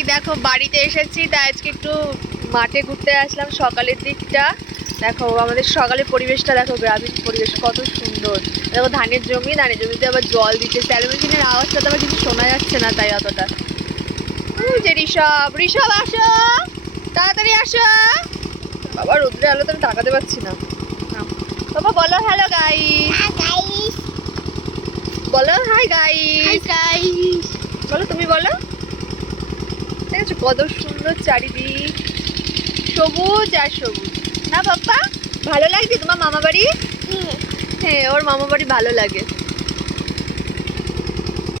এই দেখো বাড়িতে এসেছি, তাই আজকে একটু মাঠে ঘুরতে আসলাম সকালের দিকটা। দেখো আমাদের সকালের পরিবেশটা দেখো, গ্রামীণ পরিবেশ কত সুন্দর। দেখো ধানের জমিতে আবার জল দিচ্ছে, স্যালো মেশিনের আওয়াজটা তো আবার কিছু শোনা যাচ্ছে না তাই অতটা। যে ঋষভ আসো, তাড়াতাড়ি আসো। বাবা রোদ্রে আলো তো তাকাতে পারছি না। বাবা বলো হ্যালো গাইস, বলো হাই গাইস, বলো তুমি বলো। ঠিক আছে, কত সুন্দর চারিদিক, সবুজ আর সবুজ না পাপ্পা? ভালো লাগছে তোমার মামা বাড়ি? হ্যাঁ, ওর মামা বাড়ি ভালো লাগে।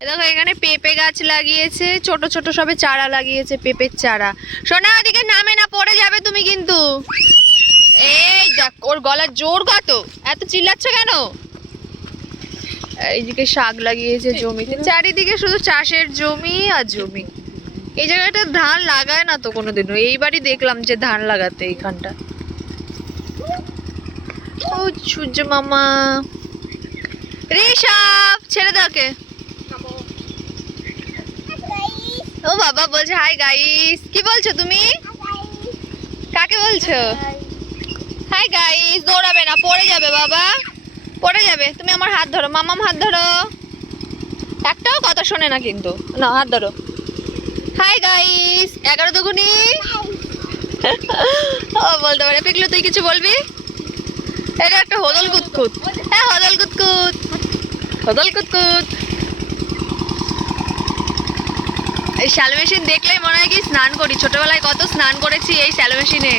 দেখো এখানে পেঁপে গাছ লাগিয়েছে, ছোট ছোট সবে চারা লাগিয়েছে, পেঁপের চারা। সোনা ওদিকে নামে না, পড়ে যাবে তুমি কিন্তু। এই দেখ ওর গলার জোর কত, এত চিল্লাচ্ছ কেন? এইদিকে শাক লাগিয়েছে জমিতে, চারিদিকে শুধু চাষের জমি আর জমি। এই জায়গাটা ধান লাগায় না তো কোনোদিনও, এইবারই দেখলাম যে ধান লাগাতে এইখানটা। ও সূর্য মামা, ঋষভ ছেড়ে দাওকে। ও বাবা বলছে হাই গাইস। কি বলছো তুমি? কাকে বলছো? Hi guys. দৌড়াবে না, পড়ে যাবে বাবা, পড়ে যাবে। তুমি আমার হাত ধরো, মামাম হাত ধরো। একটাও কথা শোনে না কিন্তু। না হাত ধরো। Hi guys. 11 দুগুনি। ও বলতে পারে। পিকলু তুই কিছু বলবি? এটা একটা হদল কুতকুত। হ্যাঁ হদল কুতকুত, হদল কুতকুত। এই শ্যালো মেশিন দেখলেই মনে হয় কি স্নান করি। ছোটবেলায় কত স্নান করেছি এই শ্যালো মেশিনে।